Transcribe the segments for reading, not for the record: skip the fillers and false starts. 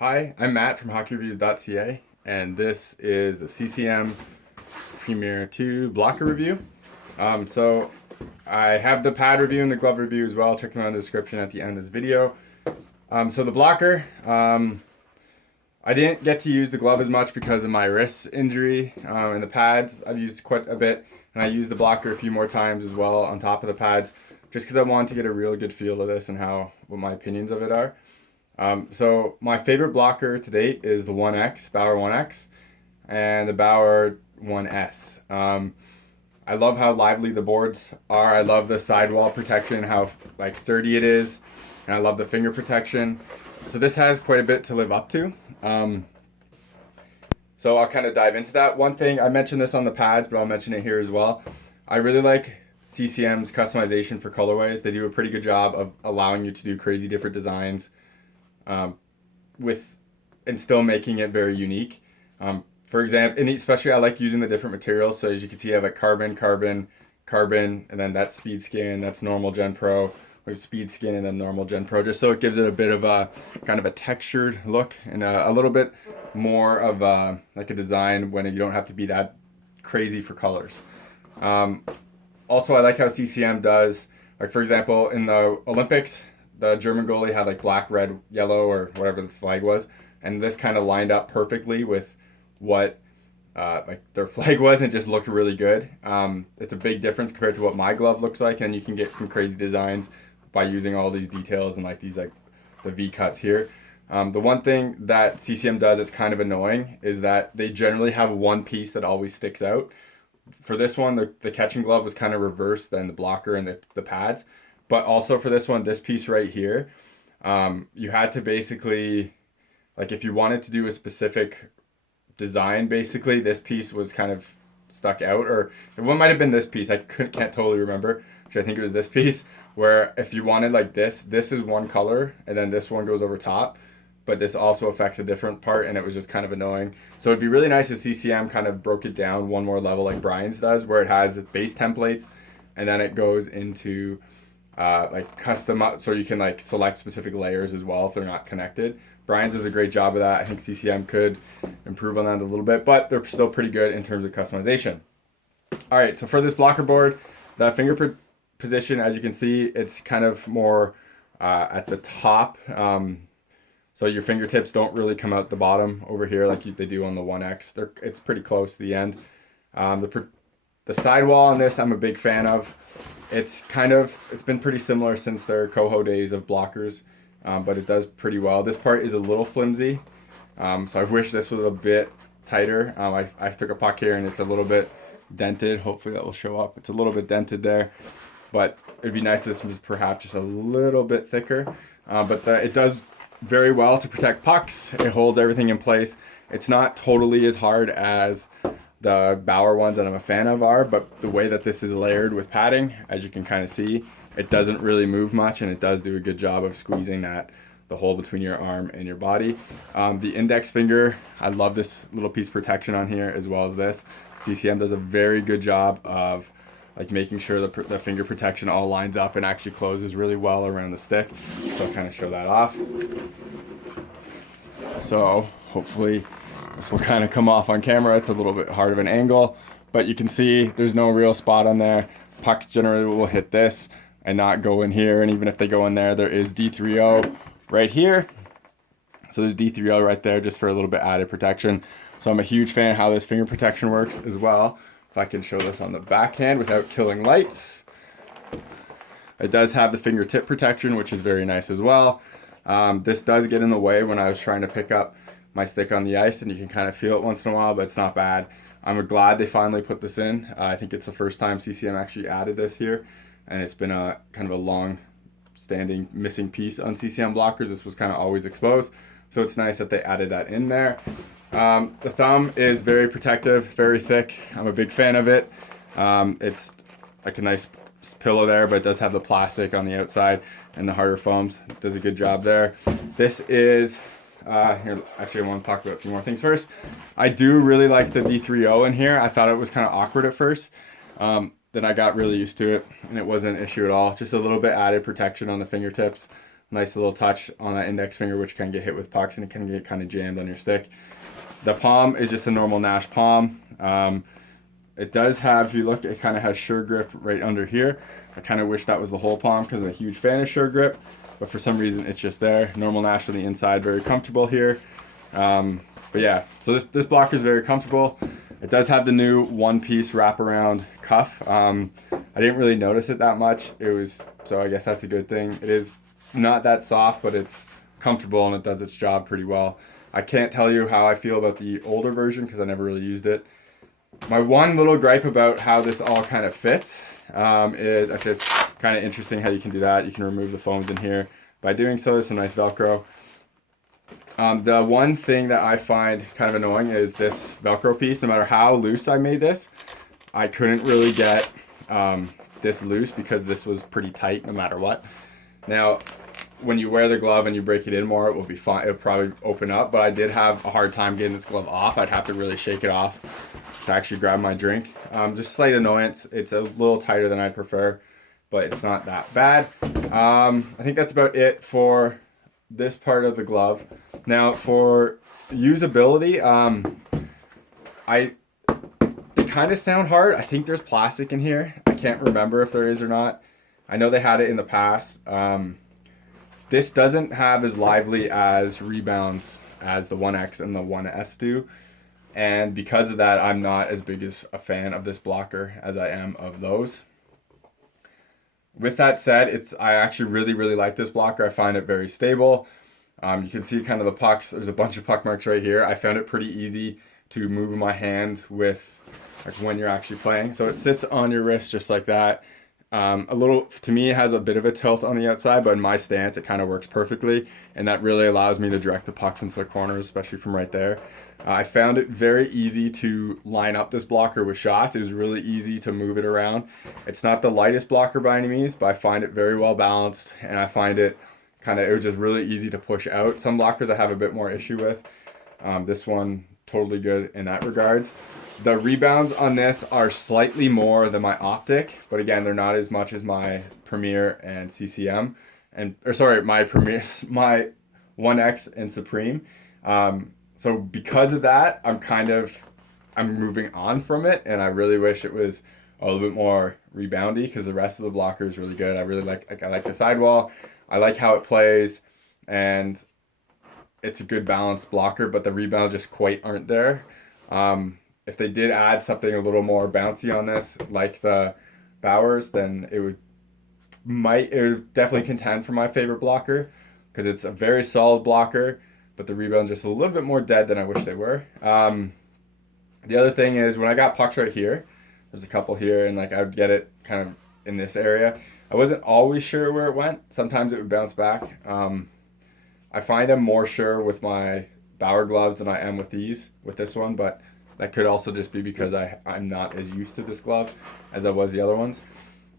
Hi, I'm Matt from HockeyReviews.ca, and this is the CCM Premier 2 blocker review. So I have the pad review and the glove review as well. Check them out in the description at the end of this video. So the blocker, I didn't get to use the glove as much because of my wrist injury, and the pads I've used quite a bit, and I used the blocker a few more times as well on top of the pads, just because I wanted to get a real good feel of this and what my opinions of it are. So my favorite blocker to date is the 1X, Bauer 1X, and the Bauer 1S. I love how lively the boards are. I love the sidewall protection, how sturdy it is, and I love the finger protection. So this has quite a bit to live up to. So I'll kind of dive into that. One thing, I mentioned this on the pads, but I'll mention it here as well. I really like CCM's customization for colorways. They do a pretty good job of allowing you to do crazy different designs and still making it very unique. For example, and especially I like using the different materials. So as you can see, I have like carbon, and then that's speed skin, that's normal Gen Pro. We have speed skin and then normal Gen Pro, just so it gives it a bit of a kind of a textured look and a little bit more of like a design when you don't have to be that crazy for colors. Also, I like how CCM does, like for example, in the Olympics, the German goalie had like black, red, yellow, or whatever the flag was, and this kind of lined up perfectly with what like their flag was, and it just looked really good. It's a big difference compared to what my glove looks like, and you can get some crazy designs by using all these details and like these like the V cuts here. The one thing that CCM does that's kind of annoying is that they generally have one piece that always sticks out. For this one, the catching glove was kind of reversed than the blocker and the pads. But also for this one, this piece right here, you had to basically, like if you wanted to do a specific design, basically this piece was kind of stuck out, or one might have been this piece. Can't totally remember, which I think it was this piece, where if you wanted like this is one color, and then this one goes over top, but this also affects a different part, and it was just kind of annoying. So it'd be really nice if CCM kind of broke it down one more level like Brian's does, where it has base templates, and then it goes into like custom, so you can like select specific layers as well if they're not connected. Brian's does a great job of that. I think CCM could improve on that a little bit, but they're still pretty good in terms of customization. All right, so for this blocker board, the finger position, as you can see, it's kind of more at the top. So your fingertips don't really come out the bottom over here like they do on the 1X. It's pretty close to the end. The sidewall on this, I'm a big fan of. It's been pretty similar since their Coho days of blockers, but it does pretty well. This part is a little flimsy, so I wish this was a bit tighter. I took a puck here and it's a little bit dented. Hopefully that will show up. It's a little bit dented there, but it'd be nice if this was perhaps just a little bit thicker. It does very well to protect pucks. It holds everything in place. It's not totally as hard as the Bauer ones that I'm a fan of are, but the way that this is layered with padding, as you can kind of see, it doesn't really move much, and it does do a good job of squeezing the hole between your arm and your body. The index finger, I love this little piece of protection on here as well as this. CCM does a very good job of like making sure the finger protection all lines up and actually closes really well around the stick. So I'll kind of show that off. So hopefully this will kind of come off on camera. It's a little bit hard of an angle, but you can see there's no real spot on there. Pucks generally will hit this and not go in here, and even if they go in there, there is D3O right here. So there's D3O right there just for a little bit added protection. So I'm a huge fan of how this finger protection works as well. If I can show this on the backhand without killing lights. It does have the fingertip protection, which is very nice as well. This does get in the way when I was trying to pick up my stick on the ice, and you can kind of feel it once in a while, but it's not bad. I'm glad they finally put this in. I think it's the first time CCM actually added this here, and it's been a kind of a long standing missing piece on CCM blockers. This was kind of always exposed, so it's nice that they added that in there. The thumb is very protective, very thick. I'm a big fan of it. It's like a nice pillow there, but it does have the plastic on the outside and the harder foams. It does a good job there. This is here, actually, I want to talk about a few more things first. I do really like the D3O in here. I thought it was kind of awkward at first. Then I got really used to it, and it wasn't an issue at all. Just a little bit added protection on the fingertips. Nice little touch on that index finger, which can get hit with pucks and it can get kind of jammed on your stick. The palm is just a normal Nash palm. It does have, if you look, it kind of has Sure Grip right under here. I kind of wish that was the whole palm because I'm a huge fan of Sure Grip, but for some reason it's just there. Normal Nash on the inside, very comfortable here. But yeah, so this blocker is very comfortable. It does have the new one-piece wraparound cuff. I didn't really notice it that much. So I guess that's a good thing. It is not that soft, but it's comfortable and it does its job pretty well. I can't tell you how I feel about the older version because I never really used it. My one little gripe about how this all kind of fits is it's kind of interesting how you can do that. You can remove the foams in here. By doing so, there's some nice Velcro. The one thing that I find kind of annoying is this Velcro piece. No matter how loose I made this, I couldn't really get this loose because this was pretty tight no matter what. Now, when you wear the glove and you break it in more, it will be fine. It'll probably open up, but I did have a hard time getting this glove off. I'd have to really shake it off to actually grab my drink. Just slight annoyance. It's a little tighter than I prefer, but it's not that bad. I think that's about it for this part of the glove. Now for usability, they kind of sound hard. I think there's plastic in here. I can't remember if there is or not. I know they had it in the past. This doesn't have as lively as rebounds as the 1X and the 1S do. And because of that, I'm not as big as a fan of this blocker as I am of those. With that said, I actually really, really like this blocker. I find it very stable. You can see kind of the pucks. There's a bunch of puck marks right here. I found it pretty easy to move my hand with like when you're actually playing. So it sits on your wrist just like that. To me, it has a bit of a tilt on the outside, but in my stance, it kind of works perfectly. And that really allows me to direct the pucks into the corners, especially from right there. I found it very easy to line up this blocker with shots. It was really easy to move it around. It's not the lightest blocker by any means, but I find it very well balanced. And I find it was just really easy to push out. Some blockers I have a bit more issue with. This one, totally good in that regards. The rebounds on this are slightly more than my Optic, but again, they're not as much as my Premier and CCM, my Premier, my 1X and Supreme. So because of that, I'm moving on from it, and I really wish it was a little bit more reboundy because the rest of the blocker is really good. I really I like the sidewall. I like how it plays, and it's a good balanced blocker, but the rebounds just quite aren't there. If they did add something a little more bouncy on this, like the Bauer's, then it would definitely contend for my favorite blocker because it's a very solid blocker, but the rebounds just a little bit more dead than I wish they were. The other thing is when I got pucks right here, there's a couple here, and I would get it kind of in this area. I wasn't always sure where it went. Sometimes it would bounce back. I find I'm more sure with my Bauer gloves than I am with this one, but that could also just be because I'm not as used to this glove as I was the other ones.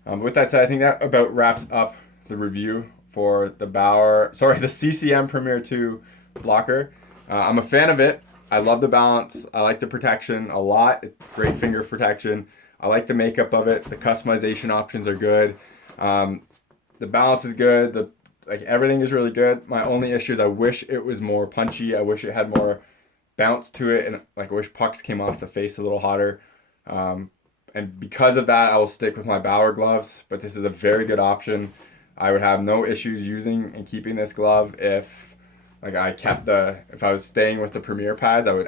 With that said, I think that about wraps up the review for the CCM Premier 2 blocker. I'm a fan of it. I love the balance. I like the protection a lot. Great finger protection. I like the makeup of it. The customization options are good. The balance is good. Everything is really good. My only issue is I wish it was more punchy. I wish it had more bounce to it, and I wish pucks came off the face a little hotter. And because of that, I will stick with my Bauer gloves, but this is a very good option. I would have no issues using and keeping this glove if I was staying with the Premier pads. I would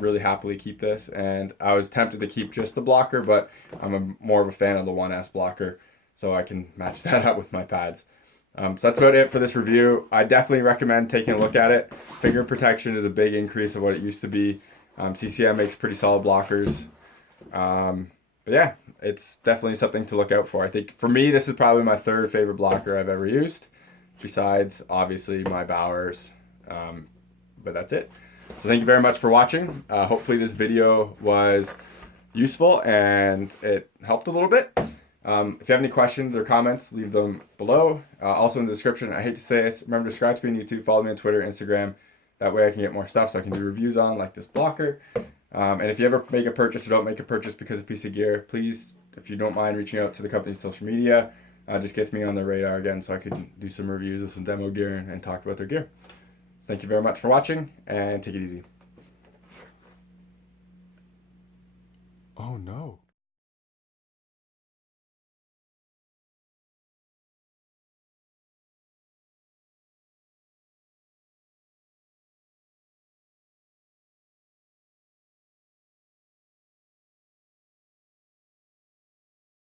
really happily keep this, and I was tempted to keep just the blocker, but I'm more of a fan of the 1S blocker, so I can match that up with my pads. So that's about it for this review. I definitely recommend taking a look at it. Finger protection is a big increase of what it used to be. CCM makes pretty solid blockers. But yeah, it's definitely something to look out for. I think for me, this is probably my third favorite blocker I've ever used, besides obviously my Bauer's. But that's it. So thank you very much for watching. Hopefully this video was useful and it helped a little bit. If you have any questions or comments, leave them below. Also in the description, I hate to say this, remember to subscribe to me on YouTube, follow me on Twitter, Instagram. That way I can get more stuff so I can do reviews on like this blocker. And if you ever make a purchase or don't make a purchase because of a piece of gear, please, if you don't mind reaching out to the company's social media, just gets me on their radar again, so I can do some reviews of some demo gear and talk about their gear. Thank you very much for watching, and take it easy. Oh no.